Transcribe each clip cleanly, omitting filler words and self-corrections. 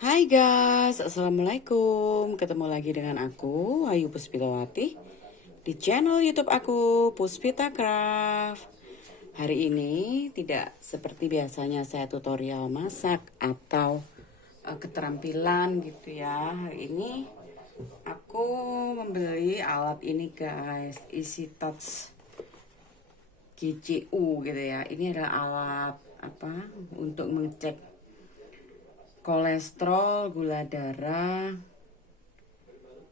Hai guys, Assalamualaikum. Ketemu lagi dengan aku, Ayu Puspitawati, di channel YouTube aku, Puspita Craft. Hari ini tidak seperti biasanya saya tutorial masak atau keterampilan gitu ya. Hari ini aku membeli alat ini guys, Easy Touch GCU gitu ya. Ini adalah alat apa untuk mengecek kolesterol, gula darah,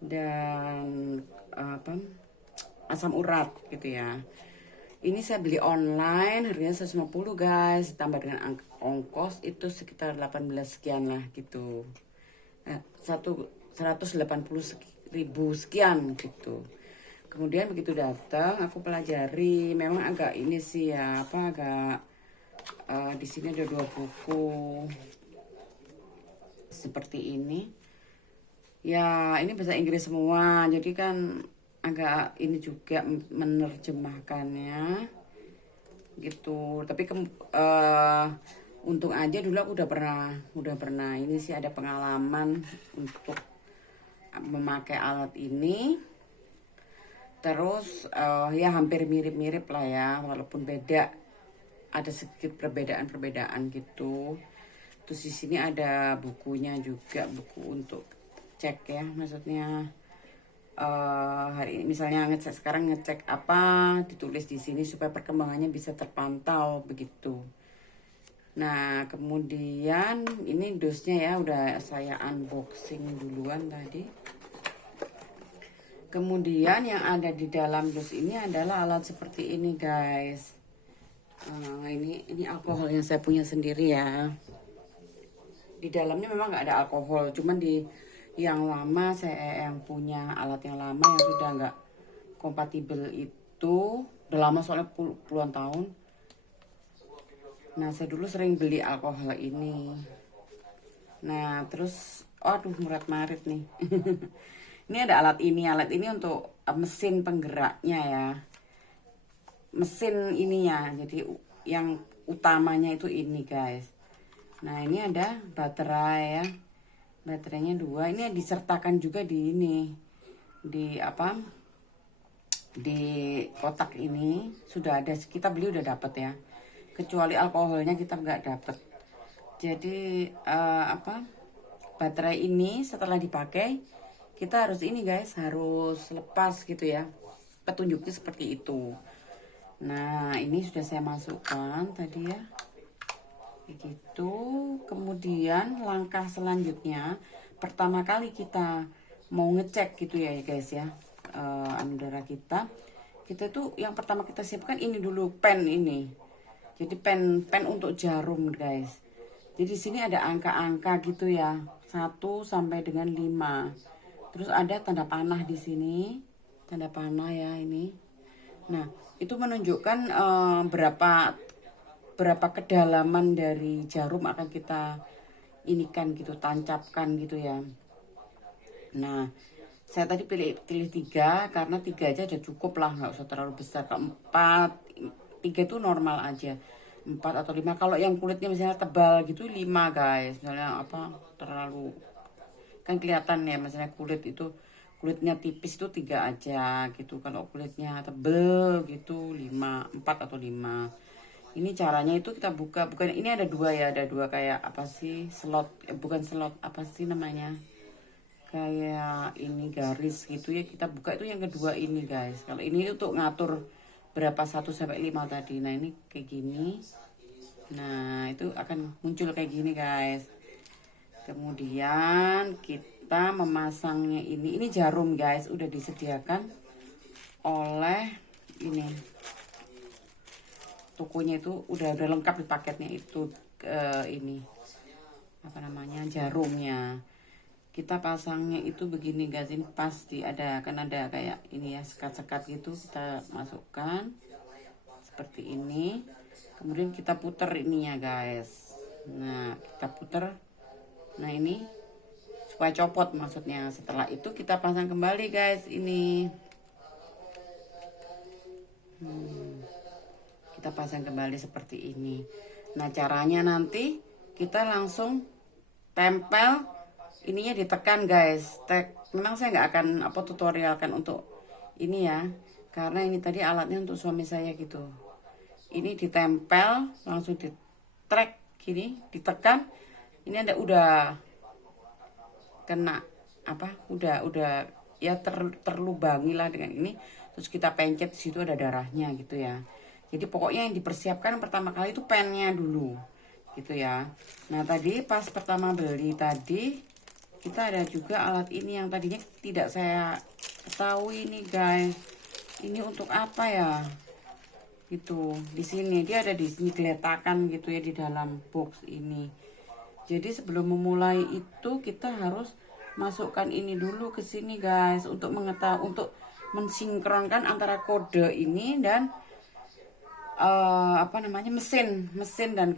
dan apa asam urat gitu ya. Ini saya beli online, harganya 150 guys, ditambah dengan ongkos itu sekitar 18 sekian lah gitu. Nah, 180.000 sekian gitu. Kemudian begitu datang, aku pelajari, memang agak ini sih ya, apa agak di sini ada dua buku seperti ini. Ya, ini bahasa Inggris semua, jadi kan agak ini juga menerjemahkannya gitu. Tapi untung aja dulu aku udah pernah ini sih ada pengalaman untuk memakai alat ini. Terus ya hampir mirip-mirip lah ya, walaupun beda, ada sedikit perbedaan-perbedaan gitu. Terus di sini ada bukunya juga, buku untuk cek ya, maksudnya hari ini misalnya sekarang ngecek apa, ditulis di sini supaya perkembangannya bisa terpantau begitu. Nah kemudian ini dosnya ya udah saya unboxing duluan tadi. Kemudian yang ada di dalam dus ini adalah alat seperti ini guys. Ini alkohol yang saya punya sendiri ya. Di dalamnya memang nggak ada alkohol, cuman di yang lama saya yang punya alat yang lama yang sudah nggak kompatibel itu udah lama soalnya puluhan tahun. Nah saya dulu sering beli alkohol ini. Nah terus aduh murat-marit nih. Ini ada alat ini untuk mesin penggeraknya ya, mesin ininya, jadi yang utamanya itu ini guys. Nah ini ada baterai ya, baterainya 2. Ini disertakan juga di ini, di apa, di kotak ini sudah ada, kita beli udah dapet ya, kecuali alkoholnya kita nggak dapet. Jadi apa, baterai ini setelah dipakai kita harus ini guys, harus lepas gitu ya, petunjuknya seperti itu. Nah ini sudah saya masukkan tadi ya, begitu. Kemudian langkah selanjutnya, pertama kali kita mau ngecek gitu ya guys ya, darah kita tuh yang pertama kita siapkan ini dulu, pen ini. Jadi pen untuk jarum guys. Jadi di sini ada angka-angka gitu ya, 1 sampai dengan 5. Terus ada tanda panah di sini, tanda panah ya ini. Nah itu menunjukkan berapa kedalaman dari jarum akan kita inikan gitu, tancapkan gitu ya. Nah saya tadi pilih 3 karena 3 aja udah cukup lah, nggak usah terlalu besar. Kalau 4, 3 itu normal aja, 4 atau 5. Kalau yang kulitnya misalnya tebal gitu 5 guys, misalnya apa terlalu kan kelihatan ya, misalnya kulitnya tipis itu 3 aja gitu. Kalau kulitnya tebel gitu 5, 4 atau 5. Ini caranya itu kita buka, bukan ini ada 2 ya, ada 2 kayak apa sih, slot, bukan slot, apa sih namanya, kayak ini garis gitu ya, kita buka itu yang kedua ini guys. Kalau ini untuk ngatur berapa 1 sampai 5 tadi. Nah ini kayak gini, nah itu akan muncul kayak gini guys. Kemudian kita memasangnya ini jarum guys, udah disediakan oleh ini tokonya, itu udah lengkap di paketnya itu. Ini apa namanya, jarumnya. Kita pasangnya itu begini guys, ini pasti ada, kan ada kayak ini ya, sekat-sekat gitu, kita masukkan seperti ini. Kemudian kita puter ininya guys. Nah kita puter, nah ini supaya copot maksudnya. Setelah itu kita pasang kembali guys ini. Kita pasang kembali seperti ini. Nah caranya nanti kita langsung tempel ininya ditekan guys. Memang saya nggak akan apa tutorialkan untuk ini ya, karena ini tadi alatnya untuk suami saya gitu. Ini ditempel langsung di track gini, ditekan. Ini ada udah kena apa? Udah ya terlubangi lah dengan ini. Terus kita pencet, di situ ada darahnya gitu ya. Jadi pokoknya yang dipersiapkan pertama kali itu pennya dulu gitu ya. Nah tadi pas pertama beli tadi kita ada juga alat ini yang tadinya tidak saya ketahui nih guys. Ini untuk apa ya? Gitu. Di sini dia ada di sini geletakan gitu ya di dalam box ini. Jadi sebelum memulai itu kita harus masukkan ini dulu ke sini guys untuk mengetahui, untuk mensinkronkan antara kode ini dan apa namanya mesin dan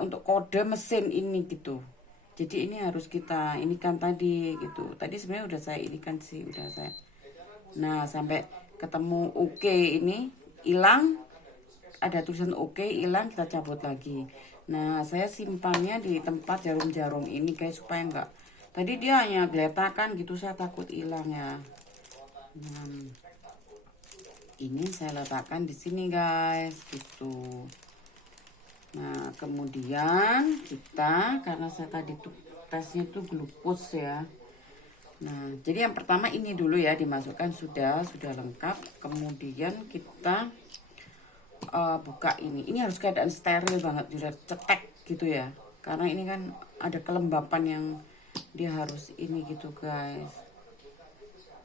untuk kode mesin ini gitu. Jadi ini harus kita inikan tadi gitu. Tadi sebenarnya udah saya inikan sih, udah saya. Nah sampai ketemu oke ini hilang, ada tulisan oke hilang, kita cabut lagi. Nah saya simpannya di tempat jarum-jarum ini guys supaya enggak. Tadi dia hanya geletakan gitu, saya takut hilang ya. Ini saya letakkan di sini guys gitu. Nah kemudian kita, karena saya tadi tuh tesnya tuh glukos ya. Nah jadi yang pertama ini dulu ya dimasukkan, sudah lengkap. Kemudian kita buka ini harus keadaan steril banget, sudah cetek gitu ya, karena ini kan ada kelembapan yang dia harus ini gitu guys.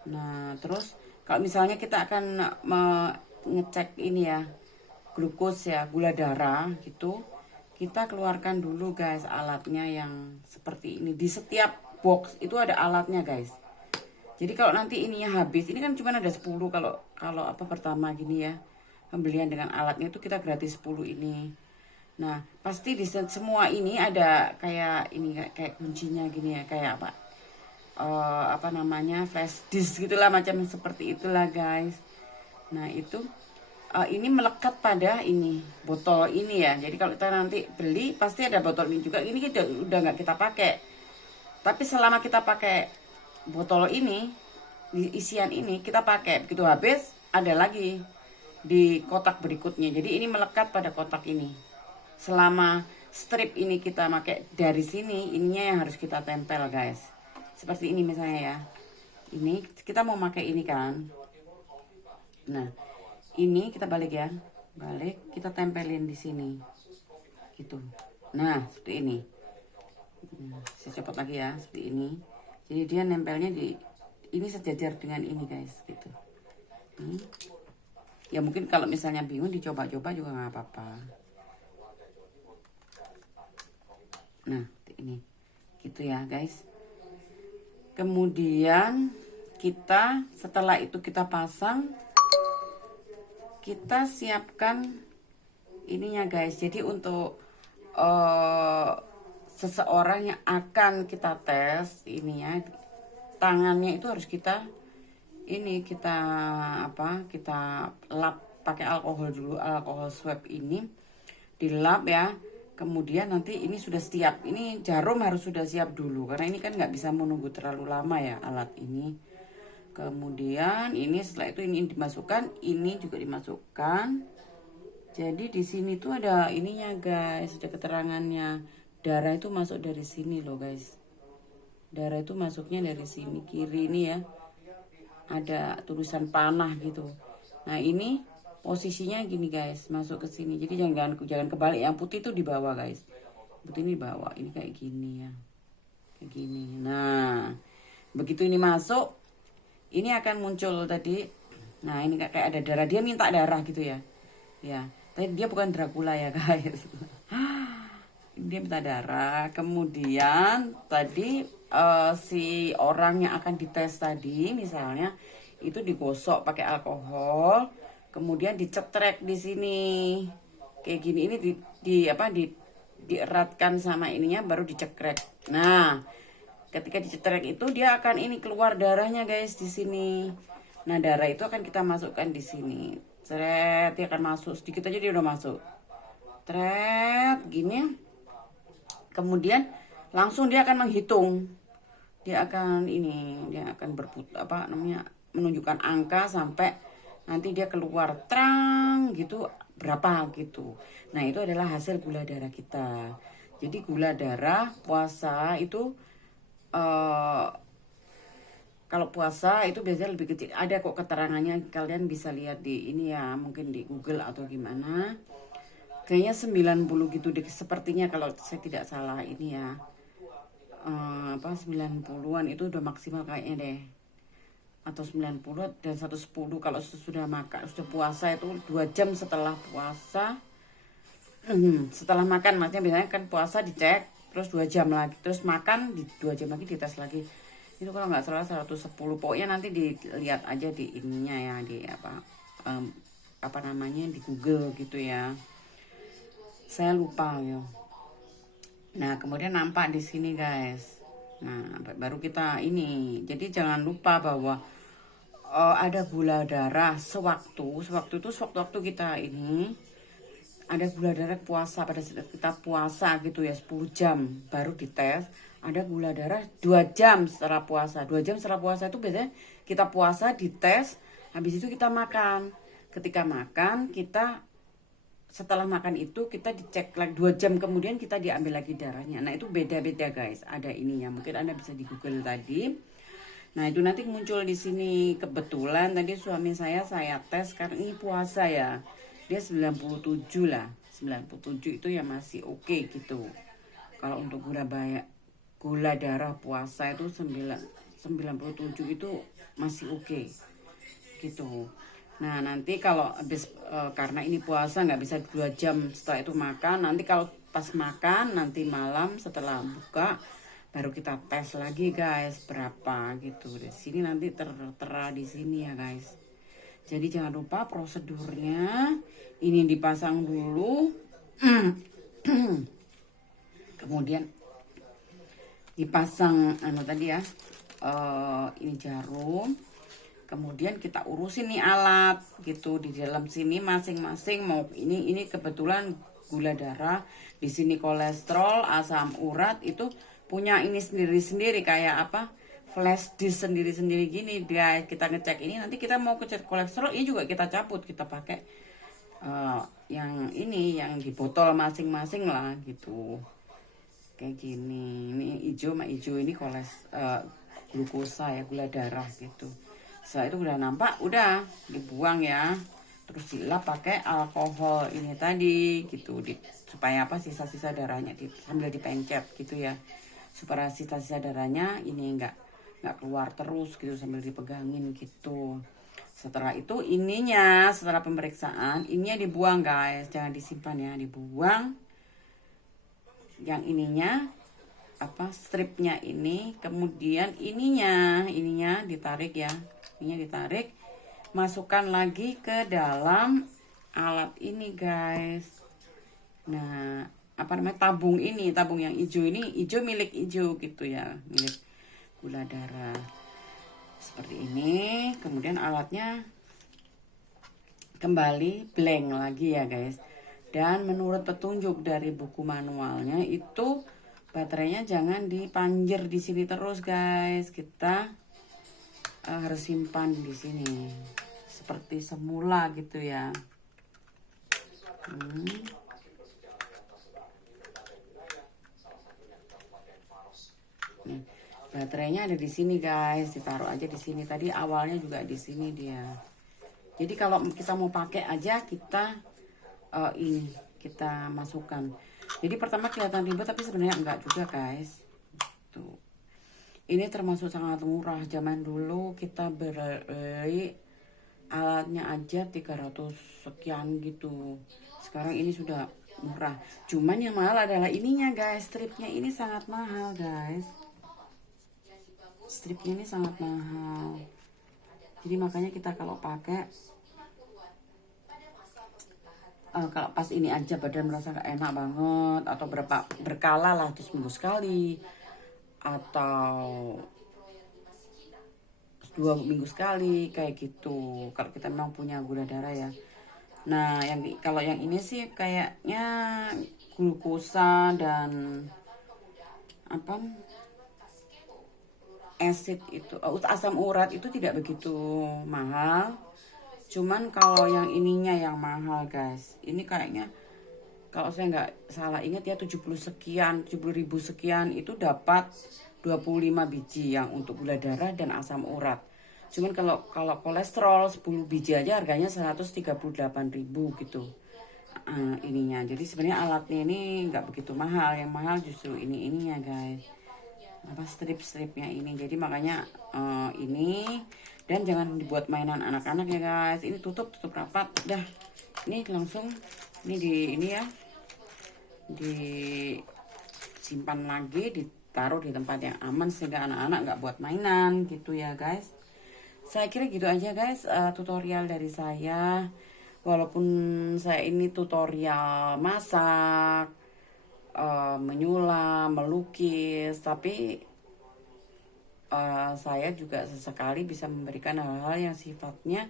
Nah terus kalau misalnya kita akan mengecek ini ya, glukos ya, gula darah gitu, kita keluarkan dulu guys alatnya yang seperti ini. Di setiap box itu ada alatnya guys. Jadi kalau nanti ininya habis, ini kan cuma ada 10 kalau apa pertama gini ya, pembelian dengan alatnya itu kita gratis 10 ini. Nah pasti di semua ini ada kayak ini, kayak kuncinya gini ya, kayak apa namanya, flash disk gitulah, macam seperti itulah guys. Nah itu ini melekat pada ini botol ini ya. Jadi kalau kita nanti beli pasti ada botol ini juga. Ini kita udah nggak kita pakai, tapi selama kita pakai botol ini, isian ini kita pakai, begitu habis ada lagi di kotak berikutnya. Jadi ini melekat pada kotak ini. Selama strip ini kita pakai, dari sini ininya yang harus kita tempel guys. Seperti ini misalnya ya. Ini kita mau pakai ini kan. Nah, ini kita balik ya. Balik, kita tempelin di sini. Gitu. Nah, seperti ini. Saya copot lagi ya, seperti ini. Jadi dia nempelnya di ini sejajar dengan ini guys, gitu. Ya mungkin kalau misalnya bingung dicoba-coba juga nggak apa-apa. Nah, ini. Gitu ya guys. Kemudian kita setelah itu kita pasang, kita siapkan ininya guys. Jadi untuk seseorang yang akan kita tes ini ya, tangannya itu harus kita lap pakai alkohol dulu, alkohol swab ini dilap ya. Kemudian nanti ini sudah siap, ini jarum harus sudah siap dulu karena ini kan nggak bisa menunggu terlalu lama ya alat ini. Kemudian ini setelah itu ini dimasukkan, ini juga dimasukkan. Jadi di sini tuh ada ininya guys, ada keterangannya. Darah itu masuk dari sini loh guys. Darah itu masuknya dari sini kiri ini ya. Ada tulisan panah gitu. Nah ini posisinya gini guys, masuk ke sini. Jadi jangan kebalik, yang putih itu di bawah guys. Putih ini di bawah, ini kayak gini ya. Kayak gini. Nah, begitu ini masuk, ini akan muncul tadi. Nah, ini kayak ada darah, dia minta darah gitu ya. Ya, tapi dia bukan Dracula ya guys. Dia minta darah. Kemudian tadi si orang yang akan dites tadi misalnya itu digosok pakai alkohol, kemudian dicetrek di sini kayak gini. Ini dieratkan sama ininya baru dicekrek. Nah ketika dicetrek itu dia akan ini keluar darahnya guys di sini. Nah darah itu akan kita masukkan di sini. Seret, dia akan masuk sedikit aja, dia udah masuk. Tret gini. Kemudian langsung dia akan menghitung, dia akan menunjukkan angka sampai nanti dia keluar terang gitu berapa gitu. Nah itu adalah hasil gula darah kita. Jadi gula darah puasa itu eh, kalau puasa itu biasanya lebih kecil. Ada kok keterangannya, kalian bisa lihat di ini ya, mungkin di Google atau gimana. Kayaknya 90 gitu deh sepertinya kalau saya tidak salah ini ya. 90-an itu udah maksimal kayaknya deh. Atau 90 dan 110 kalau sudah makan, sudah puasa itu 2 jam setelah puasa. Setelah makan, maksudnya biasanya kan puasa dicek, terus 2 jam lagi, terus makan di 2 jam lagi dites lagi. Itu kalau nggak salah 110. Pokoknya nanti dilihat aja di ininya ya, di apa namanya di Google gitu ya. Saya lupa ya. Nah, kemudian nampak di sini guys. Nah, baru kita ini. Jadi jangan lupa bahwa ada gula darah sewaktu itu sewaktu kita ini ada gula darah puasa, pada saat kita puasa gitu ya 10 jam baru dites ada gula darah 2 jam setelah puasa. 2 jam setelah puasa itu biasanya kita puasa dites, habis itu kita makan. Ketika makan kita, setelah makan itu kita dicek lagi 2 jam kemudian kita diambil lagi darahnya. Nah itu beda-beda guys, ada ininya, mungkin Anda bisa di Google tadi. Nah itu nanti muncul di sini. Kebetulan tadi suami saya tes karena ini puasa ya, dia 97 lah. 97 itu ya masih oke gitu. Kalau untuk gula darah puasa itu 97 itu masih oke gitu. Nah nanti kalau habis karena ini puasa nggak bisa 2 jam setelah itu makan. Nanti kalau pas makan nanti malam setelah buka baru kita tes lagi guys berapa gitu. Di sini nanti tertera di sini ya guys. Jadi jangan lupa prosedurnya. Ini dipasang dulu. Kemudian dipasang tadi ya. Ini jarum. Kemudian kita urusin nih alat gitu di dalam sini masing-masing mau ini kebetulan gula darah, di sini kolesterol, asam urat itu punya ini sendiri-sendiri kayak apa? Flash disk sendiri-sendiri gini dia kita ngecek ini nanti kita mau ngecek kolesterol ini juga kita cabut kita pakai yang ini yang di botol masing-masing lah gitu. Kayak gini. Ini hijau ini glukosa ya, gula darah gitu. Setelah itu udah nampak, udah dibuang ya. Terus dilap pakai alkohol ini tadi gitu, supaya apa sisa-sisa darahnya sambil dipencet gitu ya, supaya sisa-sisa darahnya ini enggak keluar terus gitu sambil dipegangin gitu. Setelah itu setelah pemeriksaan ininya dibuang guys, jangan disimpan ya, dibuang. Yang ininya stripnya ini, kemudian ininya ditarik ya. Ininya ditarik, masukkan lagi ke dalam alat ini guys. Nah tabung yang hijau ini, milik hijau gitu ya, milik gula darah seperti ini. Kemudian alatnya kembali blank lagi ya guys. Dan menurut petunjuk dari buku manualnya itu baterainya jangan dipanjer di sini terus guys. Kita harus simpan di sini seperti semula gitu ya. Nih, baterainya ada di sini guys, ditaruh aja di sini. Tadi awalnya juga di sini dia. Jadi kalau kita mau pakai aja kita kita masukkan. Jadi pertama kelihatan ribet tapi sebenarnya enggak juga guys. Tuh. Ini termasuk sangat murah. Zaman dulu kita beli alatnya aja 300 sekian gitu. Sekarang ini sudah murah. Cuman yang mahal adalah ininya guys. Stripnya ini sangat mahal guys. Stripnya ini sangat mahal. Jadi makanya kita kalau pakai kalau pas ini aja badan merasa gak enak banget atau berkala lah, terus seminggu sekali atau 2 minggu sekali kayak gitu kalau kita memang punya gula darah ya. Nah kalau yang ini sih kayaknya glukosa dan apa acid itu, asam urat itu tidak begitu mahal. Cuman kalau yang ininya yang mahal guys. Ini kayaknya kalau saya nggak salah ingat ya 70 sekian, 70.000 sekian itu dapat 25 biji yang untuk gula darah dan asam urat. Cuman kalau kalau kolesterol 10 biji aja harganya 138.000 gitu. Ininya. Jadi sebenarnya alatnya ini nggak begitu mahal. Yang mahal justru ininya guys. Apa strip-stripnya ini. Jadi makanya ini, dan jangan dibuat mainan anak-anak ya guys. Ini tutup rapat. Dah. Ini langsung ini ya. Disimpan lagi, ditaruh di tempat yang aman sehingga anak-anak nggak buat mainan gitu ya guys. Saya kira gitu aja guys, tutorial dari saya. Walaupun saya ini tutorial masak, menyulam, melukis, tapi saya juga sesekali bisa memberikan hal-hal yang sifatnya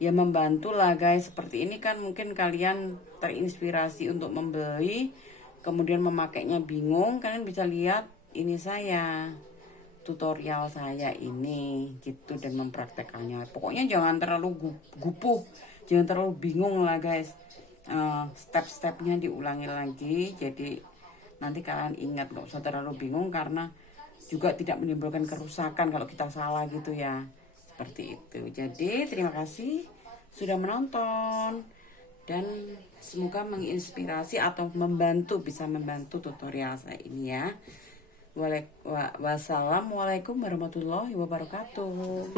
ya membantu lah guys. Seperti ini kan mungkin kalian terinspirasi untuk membeli, kemudian memakainya bingung, kalian bisa lihat ini saya, tutorial saya ini gitu, dan mempraktekannya. Pokoknya jangan terlalu gupuh, jangan terlalu bingung lah guys. Step-stepnya diulangi lagi, jadi nanti kalian ingat, nggak usah terlalu bingung, karena juga tidak menimbulkan kerusakan kalau kita salah gitu ya. Seperti itu. Jadi terima kasih sudah menonton, dan semoga menginspirasi atau bisa membantu tutorial saya ini ya. Wassalamualaikum warahmatullahi wabarakatuh.